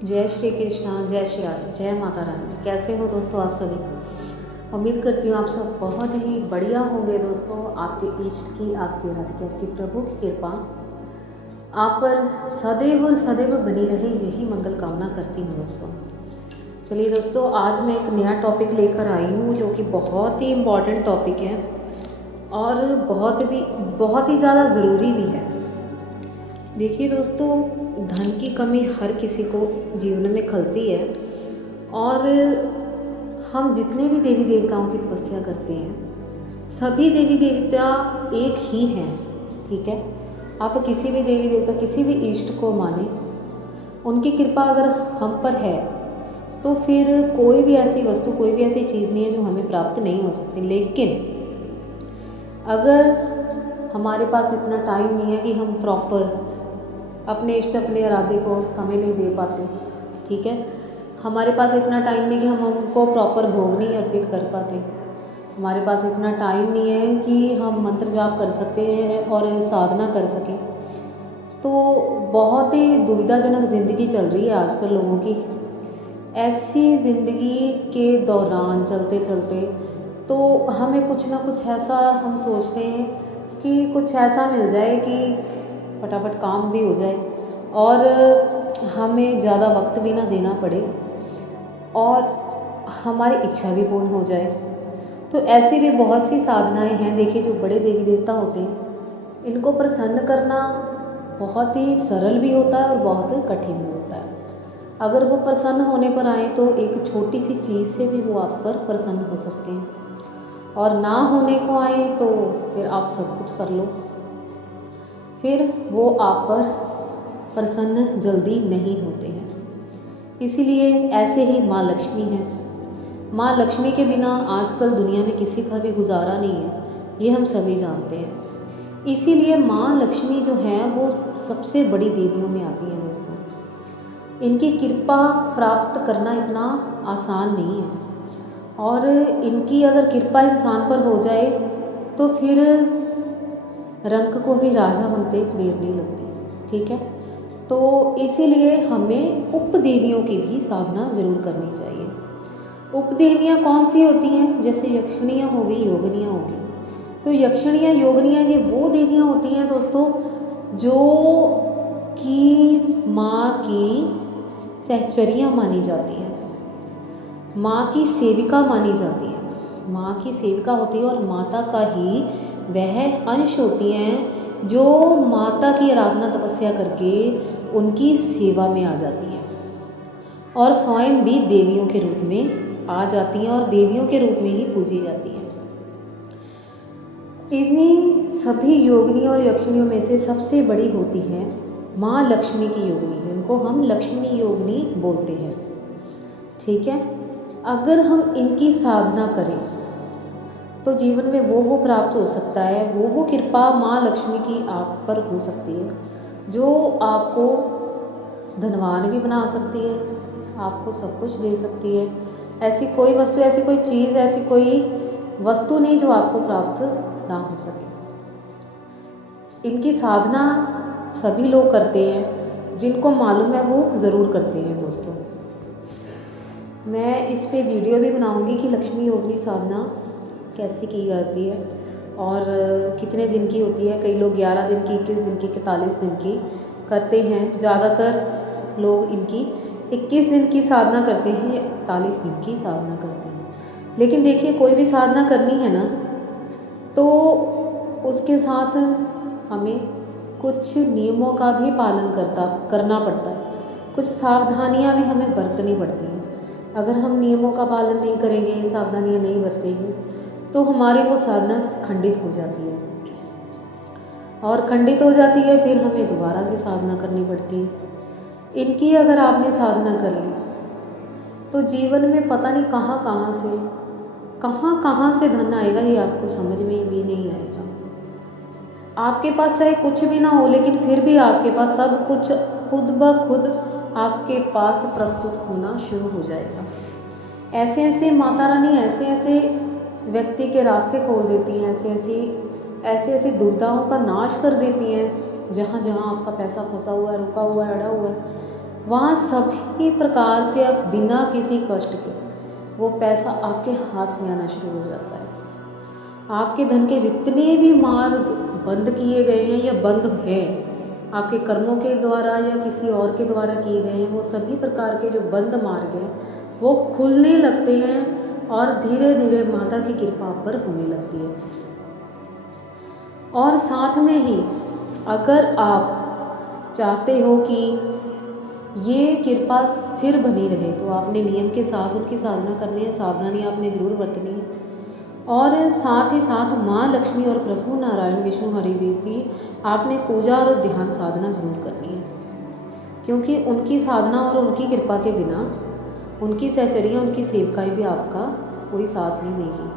जय श्री कृष्णा, जय श्री राधे, जय माता रानी। कैसे हो दोस्तों आप सभी। उम्मीद करती हूँ आप सब बहुत ही बढ़िया होंगे दोस्तों। आपके इष्ट की, आपकी राधे की, आपकी प्रभु की कृपा आप पर सदैव और सदैव बनी रहे, यही मंगल कामना करती हूँ दोस्तों। चलिए दोस्तों, आज मैं एक नया टॉपिक लेकर आई हूँ जो कि बहुत ही इम्पॉर्टेंट टॉपिक है और बहुत ही ज़्यादा ज़रूरी भी है। देखिए दोस्तों, धन की कमी हर किसी को जीवन में खलती है और हम जितने भी देवी देवताओं की तपस्या करते हैं, सभी देवी देवता एक ही हैं। ठीक है, आप किसी भी देवी देवता, किसी भी इष्ट को माने, उनकी कृपा अगर हम पर है तो फिर कोई भी ऐसी वस्तु, कोई भी ऐसी चीज़ नहीं है जो हमें प्राप्त नहीं हो सकती। लेकिन अगर हमारे पास इतना टाइम नहीं है कि हम प्रॉपर अपने इष्ट, अपने आराध्य को समय नहीं दे पाते, ठीक है, हमारे पास इतना टाइम नहीं कि हम उनको प्रॉपर भोग नहीं अर्पित कर पाते, हमारे पास इतना टाइम नहीं है कि हम मंत्र जाप कर सकते हैं और साधना कर सकें, तो बहुत ही दुविधाजनक ज़िंदगी चल रही है आजकल लोगों की। ऐसी ज़िंदगी के दौरान चलते चलते तो हमें कुछ ना कुछ ऐसा हम सोचते हैं कि कुछ ऐसा मिल जाए कि फटाफट काम भी हो जाए और हमें ज़्यादा वक्त भी ना देना पड़े और हमारी इच्छा भी पूर्ण हो जाए। तो ऐसी भी बहुत सी साधनाएं हैं। देखिए, जो बड़े देवी देवता होते हैं, इनको प्रसन्न करना बहुत ही सरल भी होता है और बहुत कठिन भी होता है। अगर वो प्रसन्न होने पर आए तो एक छोटी सी चीज़ से भी वो आप पर प्रसन्न हो सकते हैं, और ना होने को आए तो फिर आप सब कुछ कर लो, फिर वो आप पर प्रसन्न जल्दी नहीं होते हैं। इसीलिए ऐसे ही माँ लक्ष्मी हैं। माँ लक्ष्मी के बिना आजकल दुनिया में किसी का भी गुजारा नहीं है, ये हम सभी जानते हैं। इसीलिए माँ लक्ष्मी जो है वो सबसे बड़ी देवियों में आती है दोस्तों। इनकी कृपा प्राप्त करना इतना आसान नहीं है, और इनकी अगर कृपा इंसान पर हो जाए तो फिर रंक को भी राजा बनते देर नहीं लगती। ठीक है, तो इसीलिए हमें उपदेवियों की भी साधना जरूर करनी चाहिए। उपदेवियाँ कौन सी होती हैं? जैसे यक्षिणियाँ हो गई, योगिनियाँ हो गई। तो यक्षिणियाँ, योगिनियाँ ये वो देवियाँ होती हैं दोस्तों जो कि माँ की सहचरियाँ मानी जाती हैं, माँ की सेविका मानी जाती है। माँ की सेविका होती है और माता का ही वह अंश होती हैं जो माता की आराधना तपस्या करके उनकी सेवा में आ जाती हैं और स्वयं भी देवियों के रूप में आ जाती हैं और देवियों के रूप में ही पूजी जाती हैं। इन्हीं सभी योगिनियों और यक्षिणियों में से सबसे बड़ी होती है माँ लक्ष्मी की योगिनी, जिनको हम लक्ष्मी योगिनी बोलते हैं। ठीक है, अगर हम इनकी साधना करें तो जीवन में वो प्राप्त हो सकता है, वो कृपा माँ लक्ष्मी की आप पर हो सकती है जो आपको धनवान भी बना सकती है, आपको सब कुछ दे सकती है। ऐसी कोई वस्तु, ऐसी कोई चीज़, ऐसी कोई वस्तु नहीं जो आपको प्राप्त ना हो सके। इनकी साधना सभी लोग करते हैं, जिनको मालूम है वो ज़रूर करते हैं दोस्तों। मैं इस पे वीडियो भी बनाऊंगी कि लक्ष्मी योगिनी साधना कैसे की जाती है और कितने दिन की होती है। कई लोग 11 दिन की, 21 दिन की, 41 दिन की करते हैं। ज़्यादातर लोग इनकी 21 दिन की साधना करते हैं या 41 दिन की साधना करते हैं। लेकिन देखिए, कोई भी साधना करनी है ना तो उसके साथ हमें कुछ नियमों का भी पालन करना पड़ता है, कुछ सावधानियां भी हमें बरतनी पड़ती हैं। अगर हम नियमों का पालन नहीं करेंगे, सावधानियां नहीं बरतेंगे, तो हमारी वो साधना खंडित हो जाती है, और खंडित हो जाती है फिर हमें दोबारा से साधना करनी पड़ती है। इनकी अगर आपने साधना कर ली तो जीवन में पता नहीं कहाँ से धन आएगा, ये आपको समझ में भी नहीं आएगा। आपके पास चाहे कुछ भी ना हो, लेकिन फिर भी आपके पास सब कुछ खुद ब खुद आपके पास प्रस्तुत होना शुरू हो जाएगा। ऐसे ऐसे माता रानी ऐसे ऐसे व्यक्ति के रास्ते खोल देती हैं, ऐसे ऐसी दुविधाओं का नाश कर देती हैं। जहाँ जहाँ आपका पैसा फंसा हुआ है, रुका हुआ है, अड़ा हुआ है, वहाँ सभी प्रकार से अब बिना किसी कष्ट के वो पैसा आपके हाथ में आना शुरू हो जाता है। आपके धन के जितने भी मार्ग बंद किए गए हैं या बंद हैं, आपके कर्मों के द्वारा या किसी और के द्वारा किए गए हैं, वो सभी प्रकार के जो बंद मार्ग हैं वो खुलने लगते हैं और धीरे धीरे माता की कृपा आप पर होने लगती है। और साथ में ही अगर आप चाहते हो कि ये कृपा स्थिर बनी रहे तो आपने नियम के साथ उनकी साधना करनी है, सावधानी आपने जरूर बरतनी है। और साथ ही साथ माँ लक्ष्मी और प्रभु नारायण विष्णु हरि जी की आपने पूजा और ध्यान साधना जरूर करनी है, क्योंकि उनकी साधना और उनकी कृपा के बिना उनकी सहचर्या उनकी सेवकाई भी आपका कोई साथ नहीं देगी।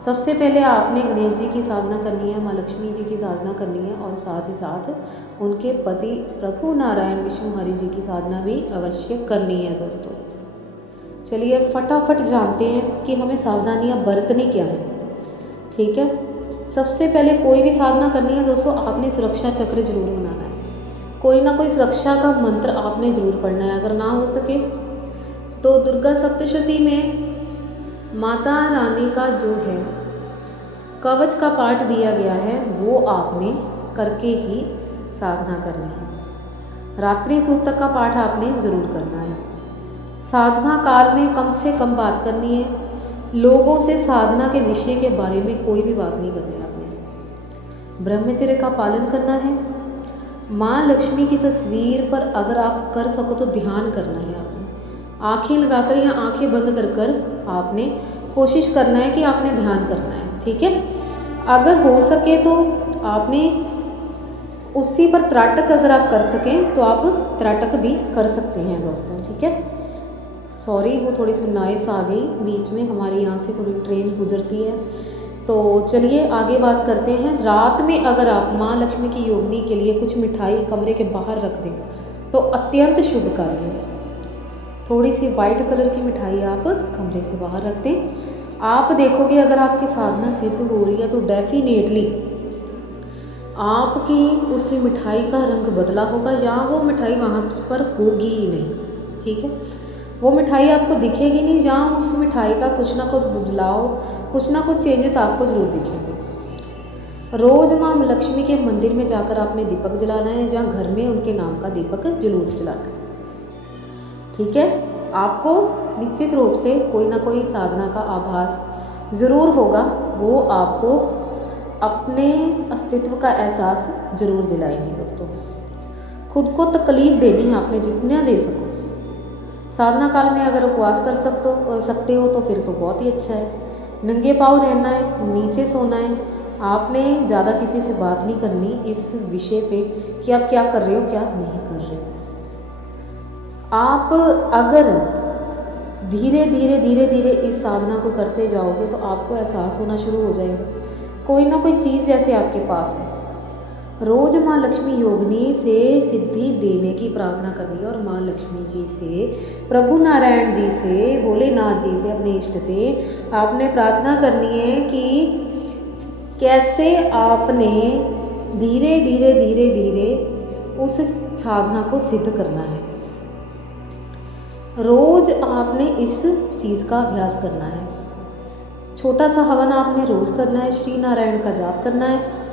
सबसे पहले आपने गणेश जी की साधना करनी है, माँ लक्ष्मी जी की साधना करनी है और साथ ही साथ उनके पति प्रभु नारायण विष्णु हरि जी की साधना भी अवश्य करनी है। दोस्तों चलिए फटाफट जानते हैं कि हमें सावधानियाँ बरतनी क्या है। ठीक है, सबसे पहले कोई भी साधना करनी है दोस्तों, आपने सुरक्षा चक्र जरूर बनाना है। कोई ना कोई सुरक्षा का मंत्र आपने जरूर पढ़ना है। अगर ना हो सके तो दुर्गा सप्तशती में माता रानी का जो है कवच का पाठ दिया गया है वो आपने करके ही साधना करनी है। रात्रि सूतक का पाठ आपने ज़रूर करना है। साधना काल में कम से कम बात करनी है। लोगों से साधना के विषय के बारे में कोई भी बात नहीं करनी आपने। ब्रह्मचर्य का पालन करना है। माँ लक्ष्मी की तस्वीर पर अगर आप कर सको तो ध्यान करना है आपने। आँखें लगाकर या आँखें बंद कर कर आपने कोशिश करना है कि आपने ध्यान करना है। ठीक है, अगर हो सके तो आपने उसी पर त्राटक अगर आप कर सकें तो आप त्राटक भी कर सकते हैं दोस्तों। ठीक है, सॉरी वो थोड़ी सी नॉइस आ गई बीच में, हमारे यहाँ से थोड़ी ट्रेन गुजरती है। तो चलिए आगे बात करते हैं। रात में अगर आप माँ लक्ष्मी की योगिनी के लिए कुछ मिठाई कमरे के बाहर रख दें तो अत्यंत शुभ कार्य है। थोड़ी सी वाइट कलर की मिठाई आप कमरे से बाहर रख दें। आप देखोगे अगर आपकी साधना सिद्ध हो रही है तो डेफिनेटली आपकी उस मिठाई का रंग बदला होगा या वो मिठाई वहाँ पर होगी ही नहीं। ठीक है, वो मिठाई आपको दिखेगी नहीं, जहाँ उस मिठाई का कुछ ना कुछ बदलाव, कुछ ना कुछ चेंजेस आपको ज़रूर दिखेंगे। रोज़ माँ लक्ष्मी के मंदिर में जाकर आपने दीपक जलाना है, जहाँ घर में उनके नाम का दीपक जरूर जलाना है। ठीक है, आपको निश्चित रूप से कोई ना कोई साधना का आभास ज़रूर होगा, वो आपको अपने अस्तित्व का एहसास ज़रूर दिलाएंगे। दोस्तों खुद को तकलीफ देनी है आपने जितना दे सको। साधना काल में अगर उपवास कर सकते हो तो फिर तो बहुत ही अच्छा है। नंगे पाँव रहना है, नीचे सोना है। आपने ज़्यादा किसी से बात नहीं करनी इस विषय पे कि आप क्या कर रहे हो क्या नहीं कर रहे हो। आप अगर धीरे धीरे धीरे धीरे इस साधना को करते जाओगे तो आपको एहसास होना शुरू हो जाएगा कोई ना कोई चीज़ जैसे आपके पास है। रोज़ माँ लक्ष्मी योगिनी से सिद्धि देने की प्रार्थना करनी है और माँ लक्ष्मी जी से, प्रभु नारायण जी से, भोलेनाथ जी से, अपने इष्ट से आपने प्रार्थना करनी है कि कैसे आपने धीरे धीरे धीरे धीरे उस साधना को सिद्ध करना है। रोज़ आपने इस चीज़ का अभ्यास करना है। छोटा सा हवन आपने रोज़ करना है, श्री नारायण का जाप करना है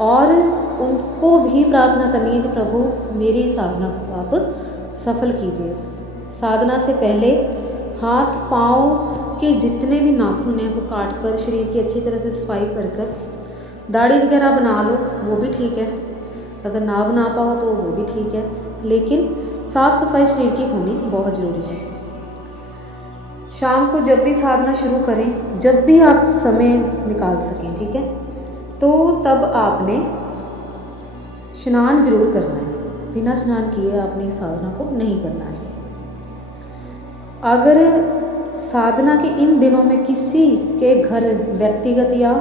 और उनको भी प्रार्थना करनी है कि प्रभु मेरी साधना को आप सफल कीजिए। साधना से पहले हाथ पाँव के जितने भी नाखून हैं वो काट कर शरीर की अच्छी तरह से सफाई कर दाढ़ी वगैरह बना लो, वो भी ठीक है। अगर ना बना पाओ तो वो भी ठीक है, लेकिन साफ़ सफाई शरीर की होनी बहुत ज़रूरी है। शाम को जब भी साधना शुरू करें, जब भी आप समय निकाल सकें, ठीक है, तो तब आपने स्नान जरूर करना है। बिना स्नान किए आपने इस साधना को नहीं करना है। अगर साधना के इन दिनों में किसी के घर व्यक्तिगत या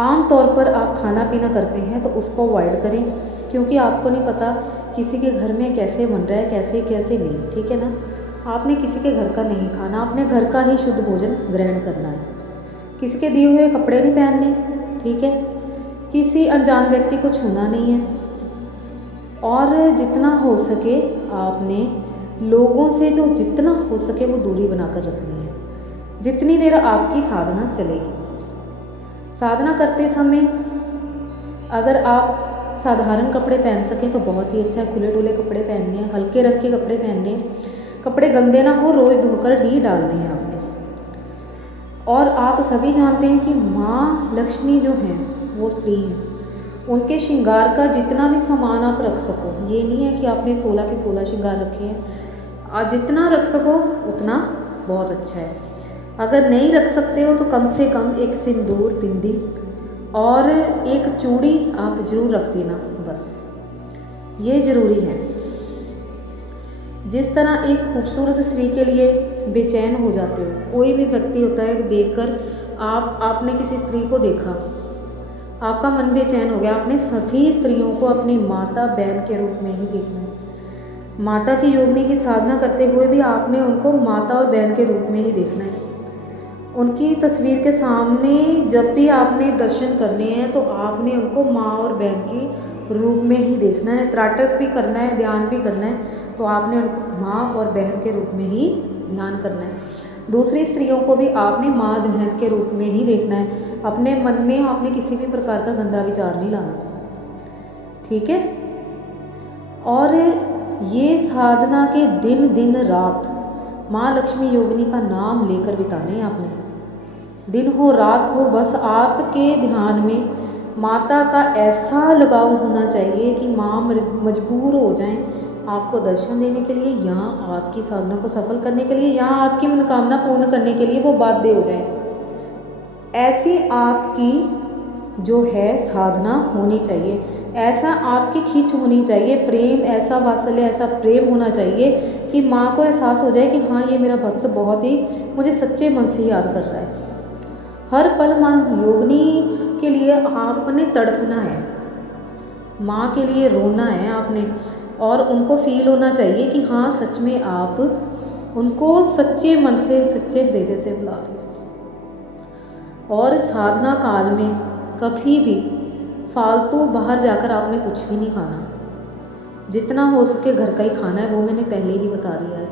आम तौर पर आप खाना पीना करते हैं तो उसको अवॉइड करें, क्योंकि आपको नहीं पता किसी के घर में कैसे बन रहा है, कैसे कैसे नहीं। ठीक है ना, आपने किसी के घर का नहीं खाना, आपने घर का ही शुद्ध भोजन ग्रहण करना है। किसी के दिए हुए कपड़े नहीं पहनने, ठीक है, किसी अनजान व्यक्ति को छूना नहीं है और जितना हो सके आपने लोगों से जो जितना हो सके वो दूरी बनाकर रखनी है, जितनी देर आपकी साधना चलेगी। साधना करते समय अगर आप साधारण कपड़े पहन सकें तो बहुत ही अच्छा है। खुले डुले कपड़े पहनने हैं, हल्के रंग के कपड़े पहनने हैं, कपड़े गंदे ना हो, रोज़ धोकर ही डालने हैं आपने। और आप सभी जानते हैं कि माँ लक्ष्मी जो हैं वो स्त्री हैं, उनके श्रृंगार का जितना भी सामान आप रख सको, ये नहीं है कि आपने 16 के 16 श्रृंगार रखे हैं, आप जितना रख सको उतना बहुत अच्छा है। अगर नहीं रख सकते हो तो कम से कम एक सिंदूर, बिंदी और एक चूड़ी आप ज़रूर रख देना, बस ये ज़रूरी है। जिस तरह एक खूबसूरत स्त्री के लिए बेचैन हो जाते हो, कोई भी व्यक्ति होता है देखकर, आपने किसी स्त्री को देखा, आपका मन बेचैन हो गया, आपने सभी स्त्रियों को अपनी माता बहन के रूप में ही देखना है। माता की योगिनी की साधना करते हुए भी आपने उनको माता और बहन के रूप में ही देखना है। उनकी तस्वीर के सामने जब भी आपने दर्शन करने हैं तो आपने उनको माँ और बहन की रूप में ही देखना है। त्राटक भी करना है, ध्यान भी करना है, तो आपने उनको माँ और बहन के रूप में ही ध्यान करना है। दूसरी स्त्रियों को भी आपने माँ बहन के रूप में ही देखना है। अपने मन में आपने किसी भी प्रकार का गंदा विचार नहीं लाना, ठीक है। और ये साधना के दिन दिन रात माँ लक्ष्मी योगिनी का नाम लेकर बिताने हैं आपने। दिन हो रात हो, बस आपके ध्यान में माता का ऐसा लगाव होना चाहिए कि माँ मजबूर हो जाएं आपको दर्शन देने के लिए, यहाँ आपकी साधना को सफल करने के लिए, यहाँ आपकी मनोकामना पूर्ण करने के लिए वो बाध्य हो जाएं। ऐसी आपकी जो है साधना होनी चाहिए, ऐसा आपकी खींच होनी चाहिए, प्रेम ऐसा वात्सल्य, ऐसा प्रेम होना चाहिए कि माँ को एहसास हो जाए कि हाँ ये मेरा भक्त बहुत ही मुझे सच्चे मन से याद कर रहा है। हर पल माँ योगिनी के लिए आपने तड़पना है, माँ के लिए रोना है आपने, और उनको फील होना चाहिए कि हाँ सच में आप उनको सच्चे मन से, सच्चे हृदय से बुला रहे हो। और साधना काल में कभी भी फालतू बाहर जाकर आपने कुछ भी नहीं खाना, जितना हो सके घर का ही खाना है, वो मैंने पहले ही बता दिया है।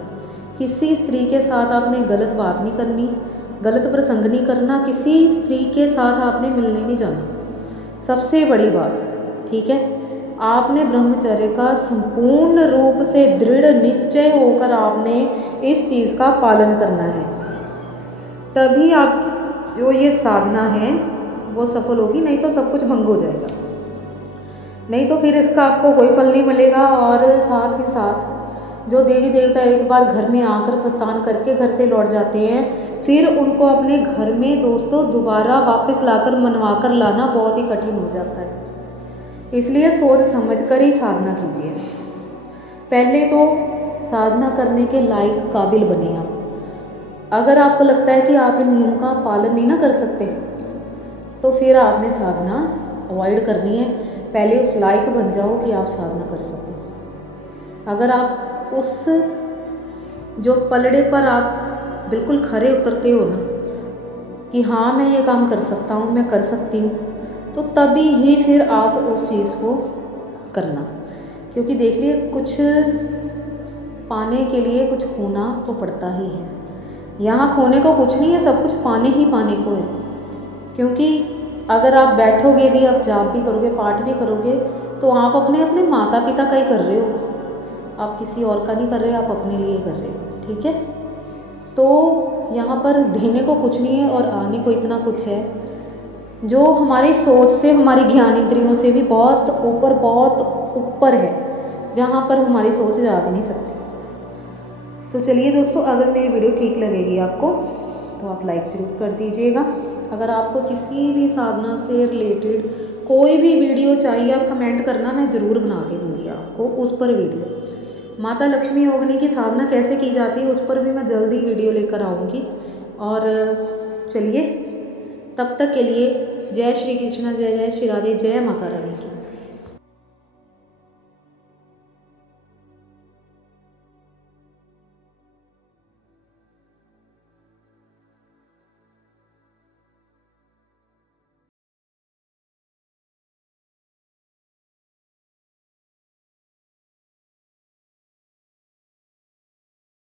किसी स्त्री के साथ आपने गलत बात नहीं करनी, गलत प्रसंग नहीं करना, किसी स्त्री के साथ आपने मिलने नहीं जाना, सबसे बड़ी बात, ठीक है। आपने ब्रह्मचर्य का संपूर्ण रूप से दृढ़ निश्चय होकर आपने इस चीज़ का पालन करना है, तभी आप जो ये साधना है वो सफल होगी, नहीं तो सब कुछ भंग हो जाएगा, नहीं तो फिर इसका आपको कोई फल नहीं मिलेगा। और साथ ही साथ जो देवी देवता एक बार घर में आकर प्रस्थान करके घर से लौट जाते हैं, फिर उनको अपने घर में दोस्तों दोबारा वापस लाकर मनवा कर लाना बहुत ही कठिन हो जाता है। इसलिए सोच समझ कर ही साधना कीजिए। पहले तो साधना करने के लायक काबिल बने आप। अगर आपको लगता है कि आप इन नियमों का पालन नहीं ना कर सकते, तो फिर आपने साधना अवॉइड करनी है। पहले उस लायक बन जाओ कि आप साधना कर सको। अगर आप उस जो पलड़े पर आप बिल्कुल खरे उतरते हो ना कि हाँ मैं ये काम कर सकता हूँ, मैं कर सकती हूँ, तो तभी ही फिर आप उस चीज़ को करना। क्योंकि देख लिए कुछ पाने के लिए कुछ खोना तो पड़ता ही है। यहाँ खोने को कुछ नहीं है, सब कुछ पाने ही पाने को है। क्योंकि अगर आप बैठोगे भी, आप जाप भी करोगे, पाठ भी करोगे, तो आप अपने अपने माता पिता का ही कर रहे हो, आप किसी और का नहीं कर रहे, आप अपने लिए कर रहे हो, ठीक है। तो यहाँ पर देने को कुछ नहीं है और आने को इतना कुछ है जो हमारी सोच से, हमारी ज्ञान इंद्रियों से भी बहुत ऊपर है, जहाँ पर हमारी सोच जा भी नहीं सकती। तो चलिए दोस्तों, अगर मेरी वीडियो ठीक लगेगी आपको तो आप लाइक ज़रूर कर दीजिएगा। अगर आपको किसी भी साधना से रिलेटेड कोई भी वीडियो चाहिए, आप कमेंट करना, मैं ज़रूर बना के दूँगी आपको उस पर वीडियो। माता लक्ष्मी योगिनी की साधना कैसे की जाती है उस पर भी मैं जल्दी वीडियो लेकर आऊँगी। और चलिए, तब तक के लिए जय श्री कृष्णा, जय जय श्री राधे, जय माता रानी की।